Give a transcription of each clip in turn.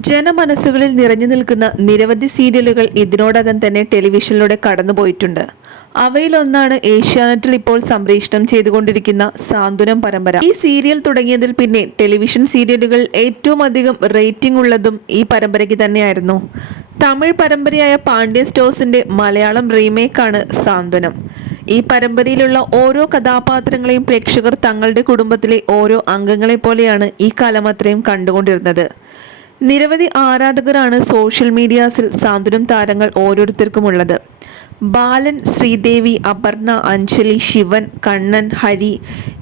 ജനമനസ്സുകളിൽ നിറഞ്ഞു നിൽക്കുന്ന നിരവധി സീരിയലുകൾ ഇതിനോടകം തന്നെ ടെലിവിഷനിലൂടെ കടന്നുപോയിട്ടുണ്ട്. അവയിലൊന്നാണ് ഏഷ്യാനെറ്റിൽ ഇപ്പോൾ സംപ്രേഷണം ചെയ്തുകൊണ്ടിരിക്കുന്ന സാന്ത്വനം പരമ്പര. ഈ സീരിയൽ തുടങ്ങിയതിൽ പിന്നെ ടെലിവിഷൻ സീരിയലുകൾ ഏറ്റവും അധികം റേറ്റിംഗ് ഉള്ളതും ഈ പരമ്പരയ്ക്ക് തന്നെയായിരുന്നു. തമിഴ് പരമ്പരയായ പാണ്ഡ്യൻ സ്റ്റോഴ്സിന്റെ മലയാളം റീമേക്കാണ് സാന്ത്വനം. ഈ പരമ്പരയിലുള്ള ഓരോ കഥാപാത്രങ്ങളെയും പ്രേക്ഷകർ തങ്ങളുടെ കുടുംബത്തിലെ ഓരോ അംഗങ്ങളെ പോലെയാണ് ഈ കാലം അത്രയും കണ്ടുകൊണ്ടിരുന്നത്. നിരവധി ആരാധകരാണ് സോഷ്യൽ മീഡിയാസിൽ സാന്ത്വനം താരങ്ങൾ ഓരോരുത്തർക്കുമുള്ളത്. ബാലൻ, ശ്രീദേവി, അപർണ, അഞ്ജലി, ശിവൻ, കണ്ണൻ, ഹരി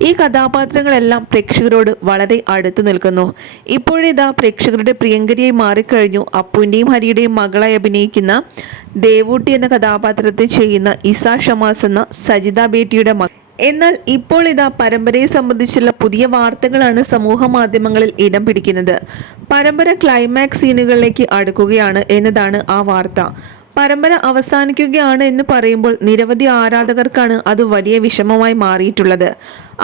ഈ കഥാപാത്രങ്ങളെല്ലാം പ്രേക്ഷകരോട് വളരെ അടുത്തു നിൽക്കുന്നു. ഇപ്പോഴിതാ പ്രേക്ഷകരുടെ പ്രിയങ്കരിയായി മാറിക്കഴിഞ്ഞു അപ്പുവിൻ്റെയും ഹരിയുടെയും മകളായി അഭിനയിക്കുന്ന ദേവൂട്ടി എന്ന കഥാപാത്രത്തെ ചെയ്യുന്ന ഇസ ഷമാസ് എന്ന സജിത ബേട്ടിയുടെ മകൾ. എന്നാൽ ഇപ്പോൾ ഇതാ പരമ്പരയെ സംബന്ധിച്ചുള്ള പുതിയ വാർത്തകളാണ് സമൂഹ മാധ്യമങ്ങളിൽ ഇടം പിടിക്കുന്നത്. പരമ്പര ക്ലൈമാക്സ് സീനുകളിലേക്ക് അടുക്കുകയാണ് എന്നതാണ് ആ വാർത്ത. പരമ്പര അവസാനിക്കുകയാണ് എന്ന് പറയുമ്പോൾ നിരവധി ആരാധകർക്കാണ് അത് വലിയ വിഷമമായി മാറിയിട്ടുള്ളത്.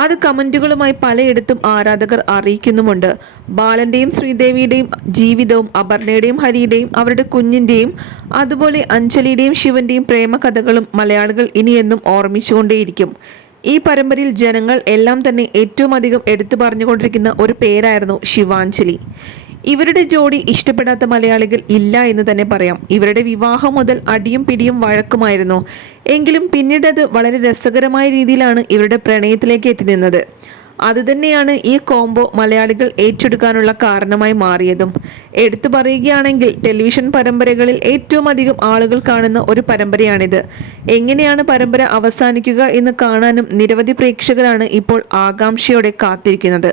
അത് കമന്റുകളുമായി പലയിടത്തും ആരാധകർ അറിയിക്കുന്നുമുണ്ട്. ബാലന്റെയും ശ്രീദേവിയുടെയും ജീവിതവും അപർണയുടെയും ഹരിയുടെയും അവരുടെ കുഞ്ഞിന്റെയും അതുപോലെ അഞ്ജലിയുടെയും ശിവന്റെയും പ്രേമകഥകളും മലയാളികൾ ഇനിയെന്നും ഓർമ്മിച്ചുകൊണ്ടേയിരിക്കും. ഈ പരമ്പരയിൽ ജനങ്ങൾ എല്ലാം തന്നെ ഏറ്റവും അധികം എടുത്തു പറഞ്ഞുകൊണ്ടിരിക്കുന്ന ഒരു പേരായിരുന്നു ശിവാഞ്ജലി. ഇവരുടെ ജോഡി ഇഷ്ടപ്പെടാത്ത മലയാളികൾ ഇല്ല എന്ന് തന്നെ പറയാം. ഇവരുടെ വിവാഹം മുതൽ അടിയും പിടിയും വഴക്കുമായിരുന്നു. എങ്കിലും പിന്നീട് അത് വളരെ രസകരമായ രീതിയിലാണ് ഇവരുടെ പ്രണയത്തിലേക്ക് എത്തി നിന്നത്. അതുതന്നെയാണ് ഈ കോംബോ മലയാളികൾ ഏറ്റെടുക്കാനുള്ള കാരണമായി മാറിയതും. എടുത്തു പറയുകയാണെങ്കിൽ ടെലിവിഷൻ പരമ്പരകളിൽ ഏറ്റവും അധികം ആളുകൾ കാണുന്ന ഒരു പരമ്പരയാണിത്. എങ്ങനെയാണ് പരമ്പര അവസാനിക്കുക എന്ന് കാണാനും നിരവധി പ്രേക്ഷകരാണ് ഇപ്പോൾ ആകാംക്ഷയോടെ കാത്തിരിക്കുന്നത്.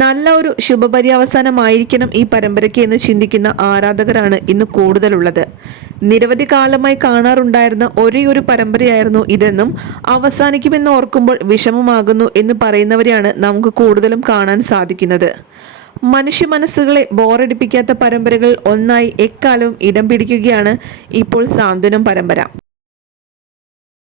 നല്ല ഒരു ശുഭപര്യവസാനമായിരിക്കണം ഈ പരമ്പരയ്ക്ക് എന്ന് ചിന്തിക്കുന്ന ആരാധകരാണ് ഇന്ന് കൂടുതലുള്ളത്. നിരവധി കാലമായി കാണാറുണ്ടായിരുന്ന ഒരേ ഒരു പരമ്പരയായിരുന്നു ഇതെന്നും അവസാനിക്കുമെന്ന് ഓർക്കുമ്പോൾ വിഷമമാകുന്നു എന്ന് പറയുന്നവരെയാണ് നമുക്ക് കൂടുതലും കാണാൻ സാധിക്കുന്നത്. മനുഷ്യ മനസ്സുകളെ ബോറടിപ്പിക്കാത്ത പരമ്പരകൾ ഒന്നായി എക്കാലവും ഇടം പിടിക്കുകയാണ് ഇപ്പോൾ സാന്ത്വനം പരമ്പര.